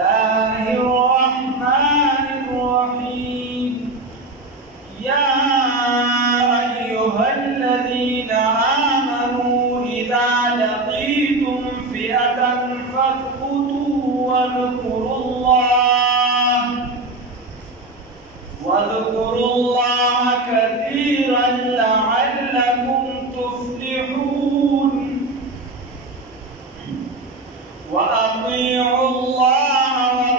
الله الرحمن الرحيم يا أيها الذين آمنوا إذا لقيتم فئة فاثبتوا واذكروا الله كثيرا لعلكم تفلحون وأطيعوا الله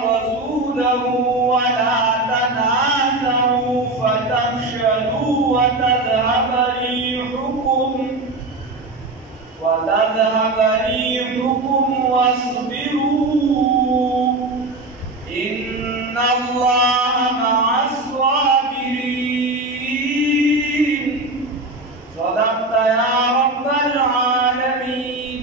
ورسوله ولا تنازعوا فتفشلوا وتذهب ريحكم واصبروا إن الله مع الصابرين. صدقت يا رب العالمين.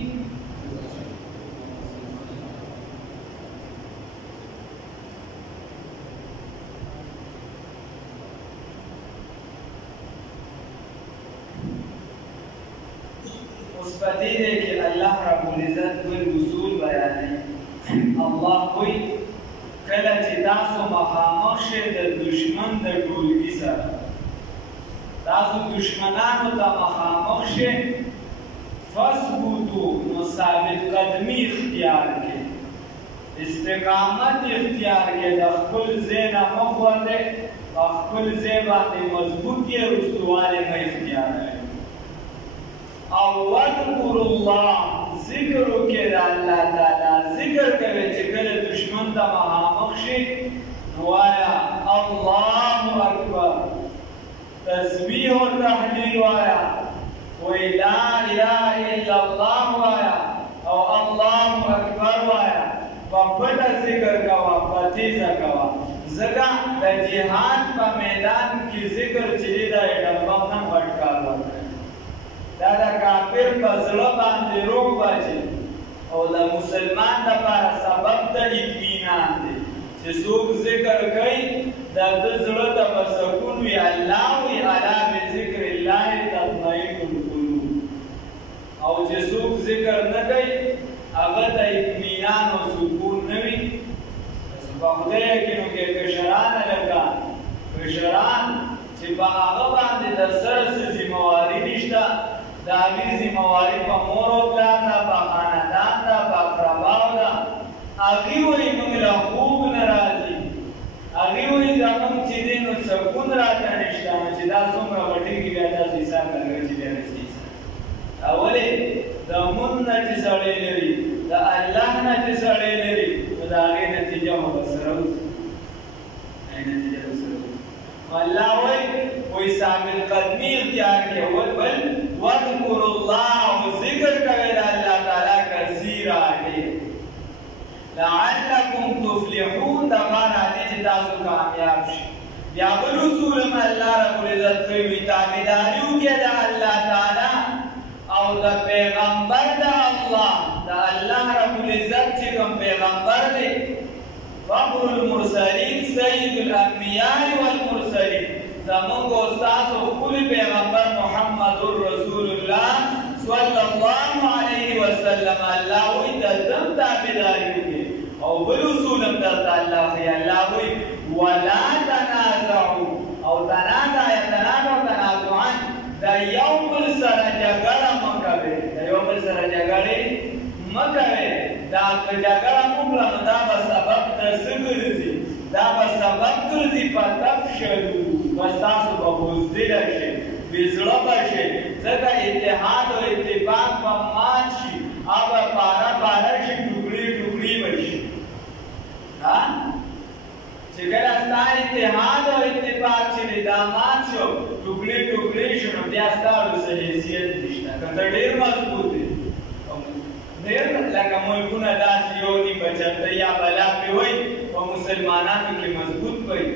उसपति है कि अल्लाह रब्बुल इज्जत कोई उसूल बयाने अल्लाह कोई कला چې تاسو مخامخ شئ د دشمن د ټولګي سره تاسو دشمنانو ته مخامخ شئ فثبتوا نو ثابت قدمی اختیار کړئ استقامت اختیار کړئ د خپل ځای نه مخ ورته خپل ځای باندې مضبوط یې رسواله مې اختیار کړئ او واذکروا الله ذکر وکړئ د الله تعالی ذکر کوي چې کله دشمن ته مخامخ شي نو وایه الله اکبر تسبیح او تهلیل وایه وی لا اله الا الله وایه او الله اکبر وایه په پټه ذکر کوه په تیزه کوه ځکه د جهاد په میدان کې ذکر چې دی دا یې ډمبم نه غټ کار ورکوي دا د کافر په زړه باندې روغ واچي او د مسلمان لپاره سبب د اطمینان دی چې څوک ذکر کوي د ده زړه ته به سکون وي الله وي الا بذکر الله تطمئن القلوب او چې څوک ذکر نه کوي هغه د اطمینان او سکون نه وي په خدای کې نو کې کشران لکه کشران چې په هغه باندې د سره څه ذمهواري نشته د هغې ذمهواري په مور او پلار ده په خاندان ده په اقرباو ده هغې وایي موږ له خوب نه راځي هغې وایي زموږ چې دی نو سکون راته نشته نو چې دا څومره غټېږي بیا تاسو حساب کوئ چې بیا رسي ولې د مونځ نه چې سړی لري د الله نه چې سړی لري نو د هغې نتیجه به ورسره وځي نتیجه ورسره وځي الله وایي ثابت قدمي اختیار کړئ بل واذکروا الله ذکر کوئ د الله تعالی کثیرا ډېر لعلکم تفلحون دپاره دې چې تاسو کامیاب شئ بیا بل اصول هم الله ربالعزت کوي وایي تابعداري وکړئ د الله تعالی او د پیغمبر د الله د الله ربالعزت چې کوم پیغمبر دی فخر المرسلین سید الانبیاء والمرسلین زمونږ استاد او ټول پیغمبر محمد رسول الله صلی الله علیه وسلم الله وی د دم تابعداري وکړي او بل اصول هم درته الله ښیي الله وی ولا تنازعوا او تنازعا د یو بل سره جګړه مه کوئ د یو بل سره جګړې مه کوئ دا که جګړه وکړه نو دا به سبب د څه ګرځي دا به سبب ګرځي فتفشلو بس تاسو به بزدله شئ بې زړه به شئ ځکه اتحاد او اتفاق به مات شي او به پاره پاره شي ټوکړې ټوکړې به شي چې کله ستا اتحاد او اتفاق چې دی دا مات شو ټوکړې ټوکړې شو نو بیا ستا څه حیثیت نشته که ته ډېر مضبوط یې ډېر لکه ملکونه داسې یو دي بچنده یا بلا پرې وایي په مسلمانانو کې مضبوط وایي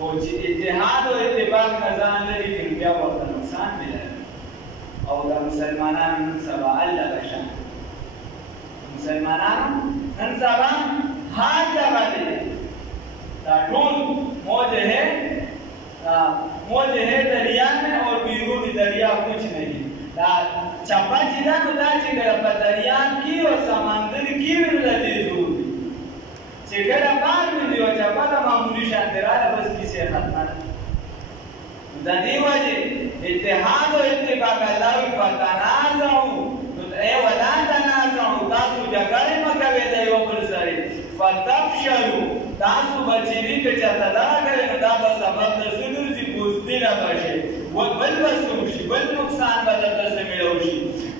او چې اتحاد او اتفاق نه ځان لري کړي بیا ورته نقصان ملوي او د مسلمانانو نن سبا الله بشان مسلمانانو نن سبا هر جگہ دے ټول موج ہے دریا میں اور بیرون دریا کچھ نہیں چپا چیزا تو دا چې په دریا کې او سمندر کې ورته ضروري چې د دې وجې اتحاد او اتفاق الله وي فتنازعوا ولا تنازعوا تاسو جګړې مه کوئ د یو بل سره فتفشلوا تاسو به چیرې که چېرته دغه کوئ نو دا به سبب د څه ګرځي بزدله به شي بل به څوک شي بل نقصان به درته څه میلاو شي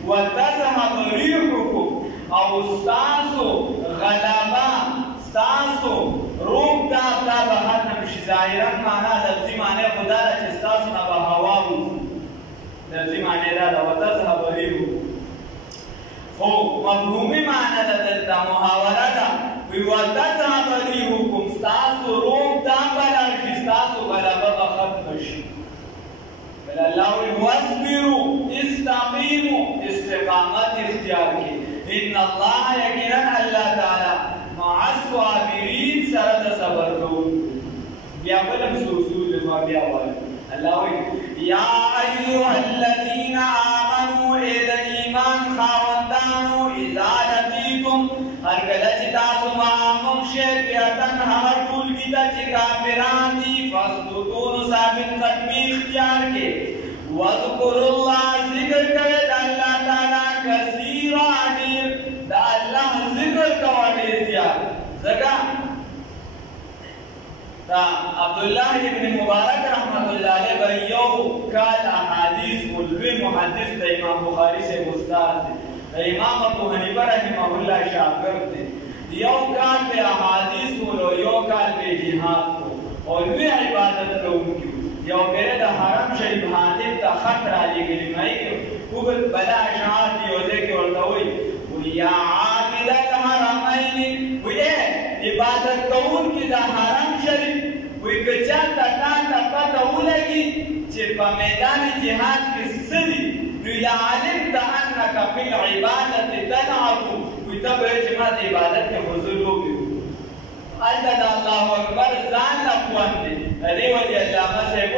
وتذهب ریحکم او ستاسو غلبه ستاسو روح دا به ختم شي ظاهرا معنا لفظي معنی خو دا ده چې ستاسو نه به هوا وځي لفظي معنی دا ده وتذهب ریحکم خو مفهومي معنی ده دلته محاوره ده وی وتذهب ریحکم ستاسو روح دا به لاړ شي ستاسو غلبه به ختم شي بل الله وی واصبروا استقیموا استقامت اختیار کړئ ان الله یقینا الله تعالی مع الصابرین سره د صبر کوونکو بیا بلم اصول ما بیا وایي الله وی یا ایها الذین آمنوا اے د ایمان خاوندانو اذا لقیتم هر کله چې تاسو معموم شئ بیاتن هغه ټولګي ته چې کافران دي فاسبتون ثابت قدمي اختیار کړئ واذکروا الله ذکر کوئ د الله تعالی کثیرا ډېر د الله ذکر کوئ ډېر زیات ځکه دا عبدالله ابن مبارک رحمت الله علیه به یو کال احادیث لوی محدث د امام بخاري صاحب استاد دی د امام ابو حنیفه رحمه الله شاګرد دی یو کال به احادیث ولو یو کال به جهاد کو او لوی عبادت کوونکی یو پیره د حرم شریف حاطب ته خط رالیږلی مای کې وګل بلا اشعار دی یو ځای کې ورته وایي یا عابد الحرمین وی عبادت کوونکی د حرم شریف وی که چاته تا ته پته ولګي چې په میدان جهاد کې څه دي نو لعلمت انک فی العبادة تلعب وی ته به چې ما د عبادت کې حضور وکړو هلته د الله اکبر ځان له خوند دی د دې وجې علامه صاحب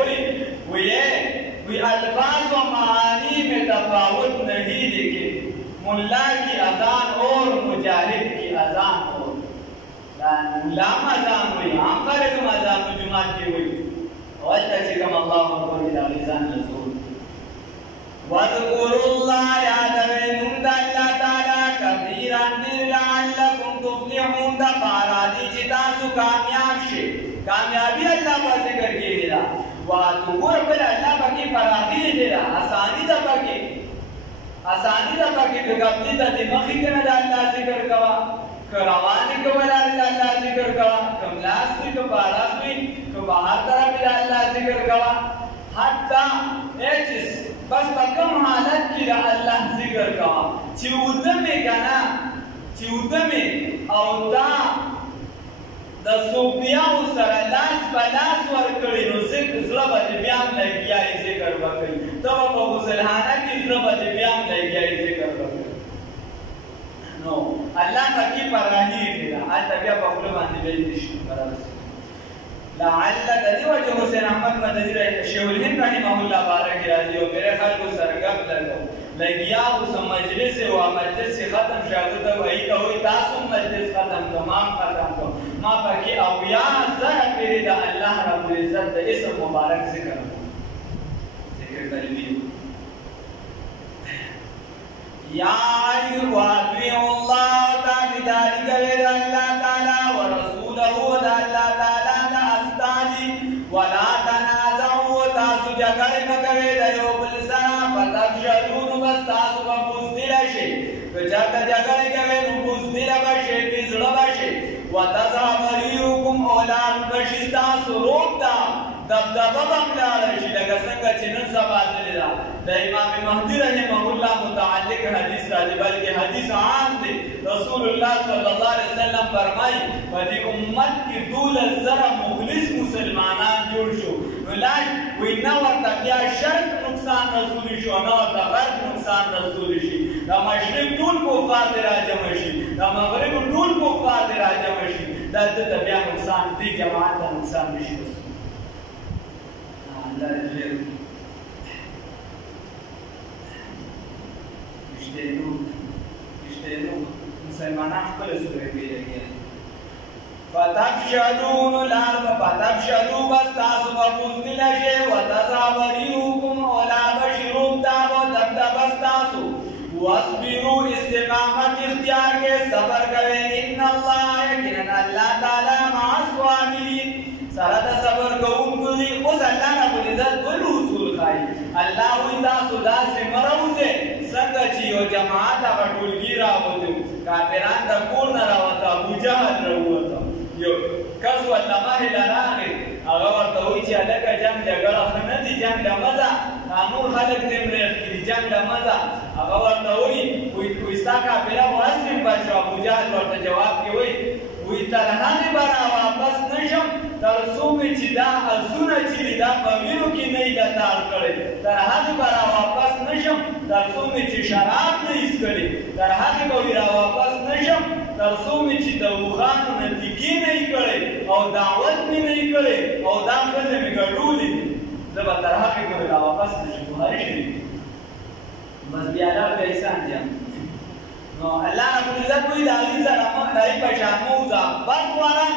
وایي وی الفاظ و معانی میں تفاوت نہیں لیکن ملا کی اذان اور مجاہد کی اذان اور ملام اذان ہوئی عام خلقم اذان و جماعت کی ہوئی وَلْتَ چکم اللہ اکبر الى لسان رسول وَذْكُرُوا اللَّهَ یادوینم دا اللہ تعالی کبیران دیر لعلکم تفلحون دا پارادی چتاسو کامیاب شے کامیابی اللہ پر ذکر کی گیا وَاتُقُرْ بل اللہ پاکی پراخی دیرا آسانی دا پاکی کبلی دا دماغی کنا دا اللہ ذکر کوا کروانی کولا اللہ ذکر کوا کملاستی کباراخوی کباہر طرف اللہ ذکر کوا حتی ایچس بس بکم حالت کی دا اللہ ذکر کوا چی ادمی کنا چی ادمی او دا د صوفیاو سره لاس په لاس ورکړي نو زړه به دې بیا هم لګیایي ذکر وکړي ته به په غسلخانه کې زړه به دې بیا هم لګیایي ذکر وکړي نو الله پکې پراهي دی هلته بیا په خوله باندې ویل نه شي برابر لعل د دې وجه حسین احمد مدني شیخ الهند رحمه الله بارک راځي او میرے خلکو سره ګپ لګیا اوس مجلس و مجلس ختم شاګرد وایي ته وایي تاسو مجلس ختم تمام ختم کو ما پکې او یا زره پیری د الله رب العزت د اسم مبارک ذکر کلمې یا ایها الله تابعداري کوي د الله تعالی او رسوله د الله تعالی د استاذي ولا تنازعوا تاسو جګړه مکوئ د یو بل سره فتفشلوا بس تاسو به بزدل شئ که چاته جګړه کوئ نو بزدل به شئ بزړه به شئ وتذهب ريحكم اولاد بشي ستاسو روح ته دبدبه به هم لاړه شي لکه څنګه چې نن سبا تللې ده د امام مهدي رحمه الله متعلق حدیث راځي بلکې حدیث عام دی رسول الله صلی الله علیه وسلم فرمایي په دې امت کې 12,000 مخلص مسلمانان جوړ شو نو لاړ وایي نه ورته بیا شرق نقصان رسولی شو نه ورته غرب نقصان رسولی شي د مشرق ټول کفار دې راجمع شي د مغرب ټول کفار دې راجمع شي دا دته بیا نقصان دې جماعت ته نقصان نشي الله دې اشتهنو مسلمانان خپل سورې کې لګي فتح فتفشلوا بس تاسو ببوزدل شي وتذهب ريحكم ولا بشروا تاب وتبدأ بس تاسو واصبروا استقامت اختیار کے صبر کریں ان اللہ یقینا اللہ تعالی مع الصابرین سره د صبر کوونکو دی. اوس الله رب العزت بل اصول ښایي. الله وایي تاسو داسې مه راوځئ څنګه چې یو جماعت هغه ټولګي راووتو، کافران د کور نه راوته، ابوجهل راووته. یو کس ورته مخې له راغی، هغه ورته وایي چې هلکه جنګ جګړه ښه نه دي، جنګ له مه ځه، نور خلک دې مرېښ کړي، جنګ له مه ځه. هغه ورته وایي ستا قافله خو هسې بچ شوه. ابوجهل ورته جواب کې وایي تر هغې به را واپس نه شم تر څو مې چې دا اسونه چې دي دا په وینو کې نه یې ده تار کړی، تر هغې به را واپس نه شم تر څو مې چې شراب نه یې څښلي، تر هغې به را واپس نه شم تر څو مې چې د اوښانو نه تیکې نه یې کړی او دعوت مې نه یې کړی او دا ښځې مې ګډولې دي، زه به تر هغې پورې را واپس نه شم. بخاري شریف. بس بیا الله به احسان دیم. نو الله رب العزت وایي د هغې سره د هغې په شان مه اوسه، برق واره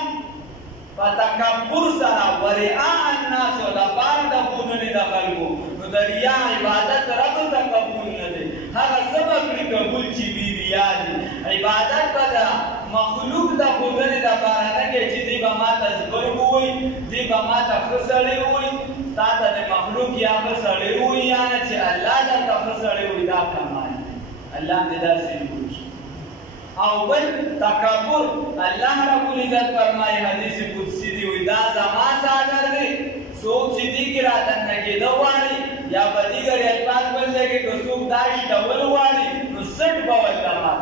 په تکبر سره ورعاء الناسو دپاره د ښودنې د خلکو. نو د ریا عبادت رب ته قبول نه دی. هغه څه به کړي قبول چې بې ریا دي. عبادت به د مخلوق د ښودنې دپاره نه کوي چې دی به ما ته زبرګ ووایي، دی به ما ته ښه سړی ووایي، تا ته د مخلوق یا ښه سړی ووایي یا نه چې الله درته ښه سړی ووایي، دا کمال دی. الله دې داسې وکړي. او بل تکبر الله رب العزت فرمایي حدیث قدسی دی وایي دا زما څادر دی، څوک چې دې کې رادننه کېده غواړي یا په دیګر الفاظ بل ځای کې که څوک دا شډول غواړي نو سټ به ورته مات.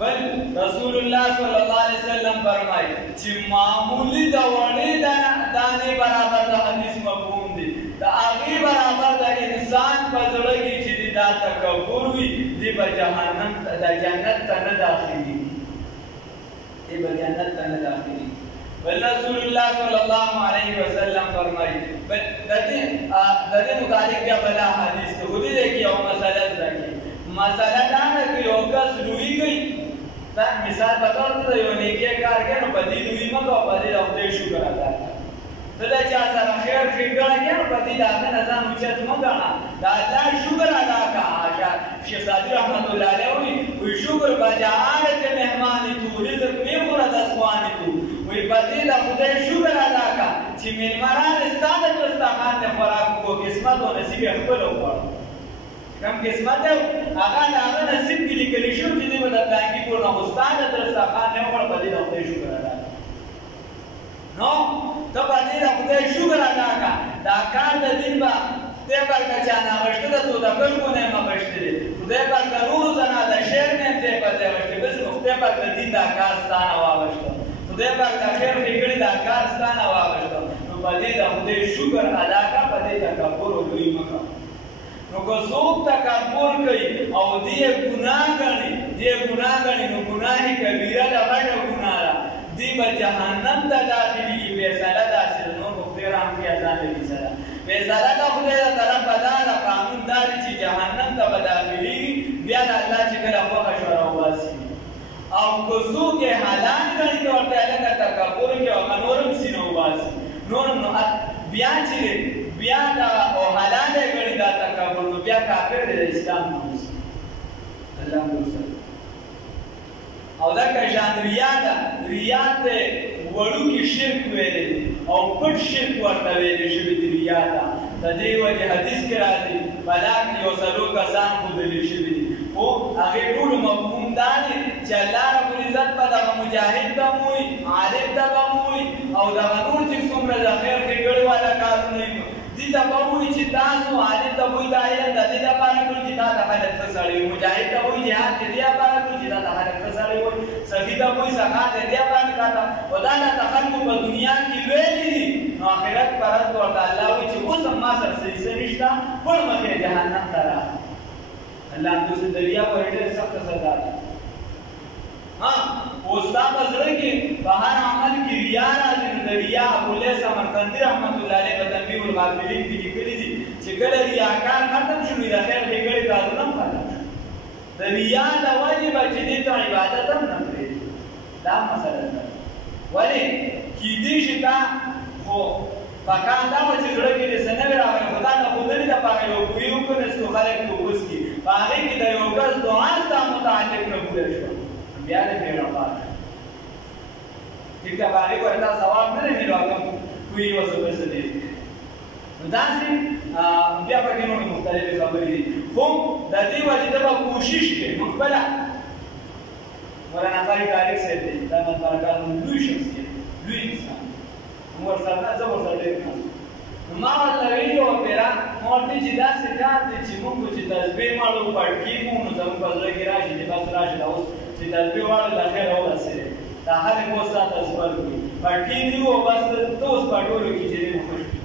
بل رسول الله صلی الله علیه وسلم فرمایي چې معمولی د وړې دانې برابر د حدیث مفهوم دی، د هغې برابر د انسان په زړه کې چې دا تکبر وي دی به جهنم د جنت ته نه داخلي، دی به جنت ته نه داخلي. بل رسول الله صلی الله علیه وسلم فرمایي د دې متعلق بیا بله حدیث دی، خو دې ځای کې یو مسله زده کړي. مسله دا ده که یو کس لویي کوي، مثال په طور ته یو نیکي کار کوي نو په دې لویي مه کوه، په دې د خدای شکر ادا کړه. ته د چا سره خیر ښېګڼه کوې نو په دې د هغه نه ځان اوچت مه ګڼه، د الله شکر ادا کړه. شیخ سعدي رحمت الله علیه وایي شکر بجعالت مهماني تو رزق میخوره دستخواني تو، وایي په دې د خدای شکر ادا کړه چې مېلمه راغی ستا د دسترخوان د خوراک وکړو، قسمت او نصیب یې خپل وخوړ. کم قسمت دی هغه د هغه نصیب کې لیکلی شو چې دی به د پلانکي کور نه خو ستا د دسترخوان نه وخوړه، په دې د خدای شکر ادا کړه. نو ته په دې د خدای شکر ادا کړه. دا کار د دین به خدای پاک د چا نه اخیستی ده، تو د خلکو نه یې مه اخیستی دی. خدای پاک د نورو څه نه د شعر نه یې ځای په ځای اخیستی، بس خدای پاک د دین دا کار ستا نه واخیسته، خدای پاک د خیر ښېګڼې دا کار ستا نه واخیسته. نو په دې د خدای شکر ادا کړه، په دې تکبر او لویي مه کوه. نو که څوک تکبر کوي او دې یې ګناه ګڼي نو ګناه کبیره ده، غټه ګناه ده، دی به جهنم ته داخلېږي. فیصله داسې ده، نور به خدای رحم کړي، ازانه فیصله فیصله د خدای د طرفه دا ده، قانون دا دی چې جهنم ته به داخلېږي، بیا د الله چې کله خوښه شوه راوباسي. او که څوک یې حلال ګڼي که ورته هلکه تکبر کوي هغه نور هم سینه وباسي، نور هم نو بیا چې بیا دغه او حلال یې ګڼي دا تکبر، نو بیا کافر دی، د اسلام نه وځي. الله مو وسلم. او دا که شان ریا ده، ریا ته وړوکي شرک ویلی دی او پټ شرک ورته ویلی شوي دي ریا ته. د دې وجې حدیث کې راځي بلا کې یو څلور کسان ښودلي شوي دي، خو هغې ټولو مفهوم دا دی چې الله رب العزت به دغه مجاهد ته م وایي، عالم ته به م وایي او دغه نور چې څومره د خیر ښېګڼې والا کارونه یې دې ته به وایي چې تاسو عالم ته وایي دا علم د دې دپاره کړو چې تا ته خلک ښه سړی وي، مجاهد ته وایي جهاد د دې دپاره کړو چې تا ته خلک ښه سړی وایي، سخي ته وایي سخات د دې دپاره کاته، او دا درته خلکو په دنیا کې ویلي دي. نو آخرت په ورځ به ورته الله وایي چې اوس هم ما سره څه نشته، خپل مخې جهنم ته راغله. الله دوست د ریا په ډېره سخته سزا ده. اوس ستا په زړه کې په هر عمل کې ریا راځي، نو د ریا ابولیث سمرقندي رحمت الله علیه په تنبیه الغافلین کې لیکلي دي چې کله ریاکار ختم شو نو د خیر ښېګڼې کارونه هم ختم شو. د ریا د وجې به چې دې ته عبادت هم نه پرېږدي، دا مسله ده ولې کیدای شي تا خو پکار دا و چې زړه کې د څه نه راغلی خو تا ته ښودلي دپاره یو کوي وکړستو خلک په اوس کې په هغې کې د یو کس دعا ستا متعلق قبوله شوه بیا د بېړه ټیک ده په هغې پورې تا ثواب نه دی میلو هغه کوي اوس بس دی نو داسې بیا پکې نورې مختلفې خبرې دي خو د دې وجې ته به کوشش کوې موږ خپله مولانا قاري طارق صاحب دی دا متبرکات لوی شخصیت لوی انسان ورسره زه ورسره ډېر ناست نو ما ورته ویلي وه پیره ما ورته چې داسې کار دی چې موږ چې تسبیح ماړو پټ کېږو نو زموږ په زړه کې راشي چې بس راشي دا اوس چې تسبیح واړو د خیر ورسېدی دا خلک اوس تا تسبیح وکړي پټ کېږي او بس ته اوس پټولو کې چې دی مو خوش کړي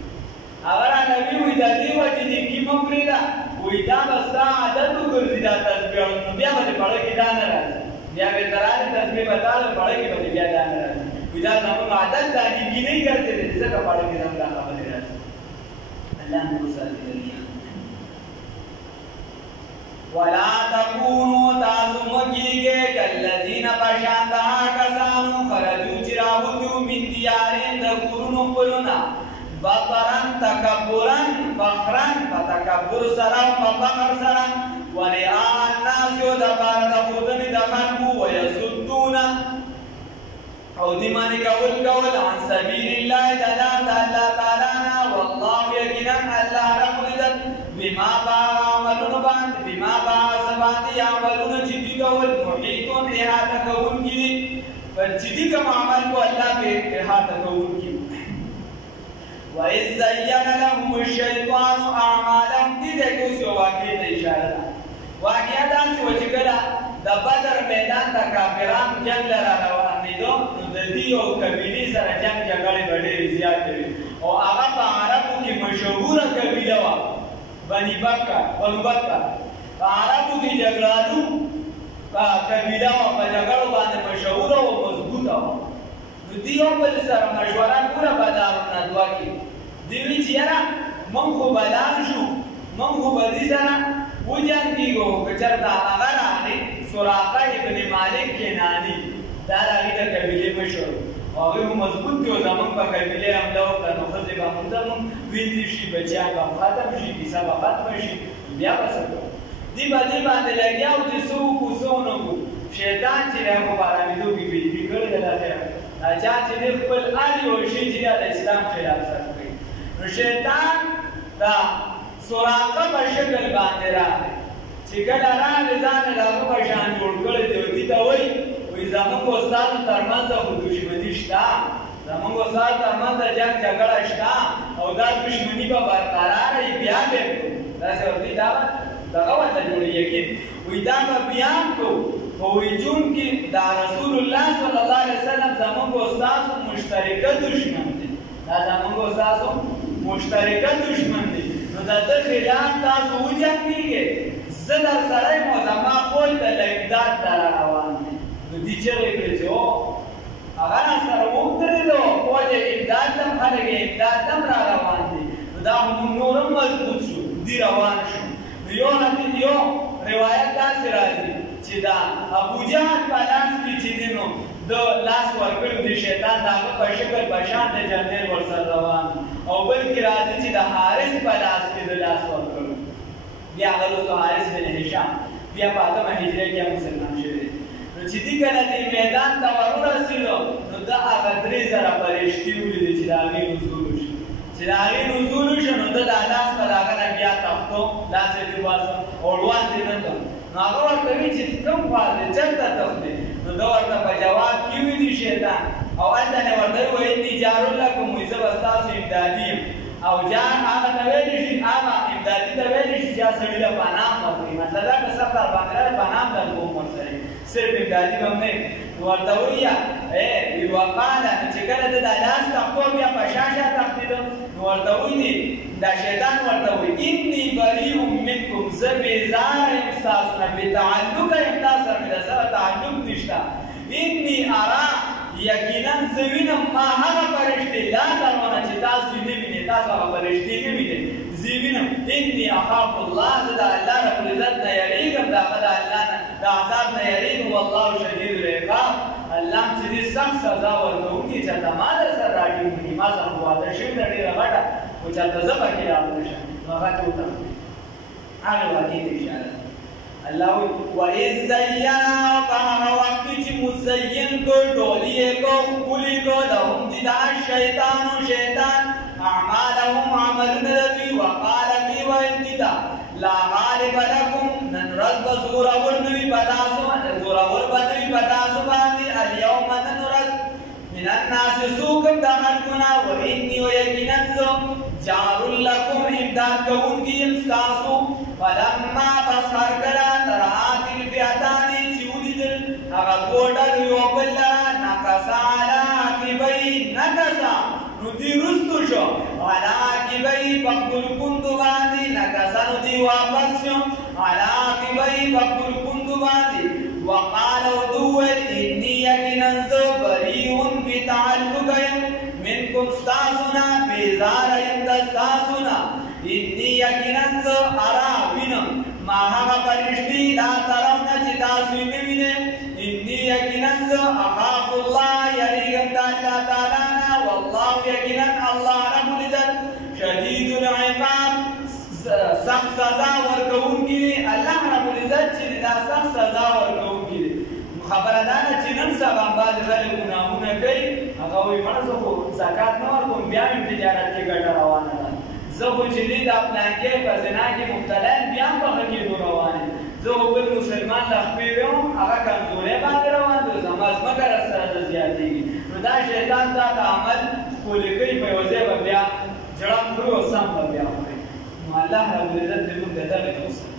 هغه رانه وي وایي د دې وجې نیکي مه پرېږده وایي دا به ستا عادت وګرځي دا تسبیح نو بیا به دې پړه کې دا نه راځي بیا به ترانې تسبیح به تا د پړه کې به دې بیا دا نه راځي وایي دا زموږ عادت دا نیکي نه یې ګرځېدې ځکه پړه کې زموږ دا خبرې راځي الله مو ساتي ولا تكونوا تاسو مکیږئ کالذین پشان د هغه کسانو خرجو چې راوتو من دیارین د کورونو خپلونه بطرن تکبرن فخرن په تکبر سره په فخر سره ورئاء الناس یو دپاره د ښودنې د خلکو ویصدون او دې معنې کول عن سبیل الله د لار د الله تعالی نه والله یقینا الله رب العزت بما عملونه باندې بما باندې عملونه چې دي کول محیطون احاطه کوونکي دي پر چې دي کوم عمل کو الله به احاطه کوونکي وَإِذْ زَيَّنَ لَهُمُ الشَّيْطَانُ أَعْمَالَهُمْ دې ځای کې اوس یو واقعې ته اشاره ده واقعه داسې وه چې کله د بدر میدان ته کافران جنګ له را روانېدو نو د دې یو قبیلې سره جنګ جګړې به ډېرې زیاتې وي او هغه په عربو کې مشهوره قبیله وه بنو بکر په عربو کې جګړالو قبیله وه په جګړو باندې مشهوره او مضبوطه وه نو دوی یو بل سره مشوره کوله په دارالندوه کې دوی وایي چې یاره موږ خو به لاړ شو موږ خو به دې سره وجنګېږو که چېرته هغه راغی سراقه ابن مالک کناني دا د هغې د قبیلې مشر او هغوی خو مضبوط دي او زموږ په قبیلې حمله وکړه نو ښځې به موږ زموږ وینځي شي بچیان به ختم شي کیسه به ختمه شي بیا به څه کوو دوی په دې باندې لګیا وو چې څه وکړو څه ونه کړو شیطان چې دی هغه په ارامېدو کې بېلګي کړې ده دا خیره چا چې دی خپل هر یو شي چې دی د اسلام خلاف سره کوي نو شیطان دا سراقه په شکل باندې راغی چې کله راغی ځان یې د هغه په شان جوړ کړی دی دوی ته وایي وایي زموږ او ستاسو ترمنځ خو دښمني شته زموږ او ستاسو ترمنځ جنګ جګړه شته او دا دښمني به برقراره وي بیا به یې کوو داسې ورته دغه ورته جوړ یقین وایي دا به بیا هم کوو خو وایي چونکې دا رسول الله صلی الله علیه وسلم زموږ او ستاسو مشترکه دښمن دی دا زموږ او ستاسو مشترکه دښمن دی نو د ده خلاف تاسو وجنګېږئ زه در سره یم او زما خپل ته له امداد ته را روان دی نو دوی چغې کړې چې او هغه راسره ودرېدو وجه امداد ته هم خلک امداد ته هم را روان دي نو دا خو موږ نور هم مضبوط شو دوی روان شو نو یو روایت داسې راځي چې دا ابوجهل په لاس کې چې دی نو د لاس ورکړی د شیطان د هغه په شکل په شان د جرنیل ورسره روان او بل کې راځي چې د حارث په لاس کې د لاس ورکړی بیا هغه وروسته حارث بن هشام بیا په اتمه هجرۍ کې مسلمان شوی دی نو چې دوی کله دې میدان ته ورورسېدو نو ده هغه 3000 فرښتې ولیدې چې د هغې نزول وشي چې د هغې نزول وشي نو ده دا لاس په د هغه نه بیا تختو لاس یې دې وباسه او روان دې نه کړ نو هغه ورته وایي چې کوم خوا دی چېرته تښتې نو ده ورته په جواب کې ویلي شیطان او هلته نه ورته وایي انی جار لکم وایي زه به ستاسو امدادي یم او جان هغه ته ویلی شي هغه امدادي ته ویلی شي چې هغه سړي له پناه ورکوي مطلب دا که سخت در باندې راغی پناه هم درکوم ورسره صرف امدادي به هم نه نو ورته وایي وی وقاله چې کله ده دا لاس تختو بیا په شا شا تختېده نو ورته وایي دا شیطان ورته وایي انی بریء منکم زه بېزاره یم ستاسو نه بېتعلقه یم تا سره مې د سره تعلق نشته انی ارا یقینا زه وینم ما هغه فرښتې لا ترونه چې تاسو یې نه وینئ تاسو هغه فرښتې نه وینئ زه وینم انی اخاف الله زه د الله رب العزت نه یریږم د هغه د الله نه د عذاب نه یریږم والله شدید العقاب الله چې دې سخت سزا ورکوونکي چې ته ما درسره راټینګېږي ما سره خو واده شوې ده ډېره غټه خو چېرته زه پکې راغلی شم نو هغه ته وتښتېد هغې واقعې ته اشاره ده الله وإذ زينا په هغه وخت کې چې مزین کړ ډولي یې کړ ښکلي کړ لهم دې شیطان اعمالهم عملونه د دوی وقال دوی ویل دي ته لا غالب لکم نن ورځ به زورور به نه وي په تاسو باندې اليوم نن ورځ من الناس څوک د خلکونه واني یقینا زه جار لکم امداد کوونکی یم ستاسو فلما بس هر کله ترات الفئتان چې ولیدل هغه دوه ډلې یو بل لره نکسا علی عقبی نکسا نو دی رستو شو علی عقبی په خپلو پوندو باندې نکسا نو دی واپس شو علی عقبی په خپلو پوندو باندې وقال ودول انی یقینا زه بریء بتعلق یم منکم ستاسونا بیزار یم د ستاسونا انی یقینا زه ارا وینم ما هغه فرشتې لا ترونه چې تاسو یې نه وینئ انی یقینا زه اخاف الله یریږم د الله تعالی نه والله یقینا الله رب العزت شدید العقاب سخت سزا ورکوونکی دی الله رب العزت چې دا سخت سزا ورکوونکی دی خبره دا ده چې نن سبا بعضې خلک ګناهونه کوي هغه وایي مړه زه خو زکات نه ورکوم بیا مې تجارت کې ګټه روانه ده زه خو چې دی دا پلانکې په زنا کې مبتلا یم بیا هم په هغه کېدو روان یم زه خو بل مسلمان له خپې ویم هغه کمزورۍ باندې روان دی زما ځمکه راسره نه زیاتېږي نو دا شیطان تا ته عمل ښکلې کوي په یوه ځای به بیا جړه خوري او سم به بیا خوري نو الله رب العزت دې موږ د دغې توصیه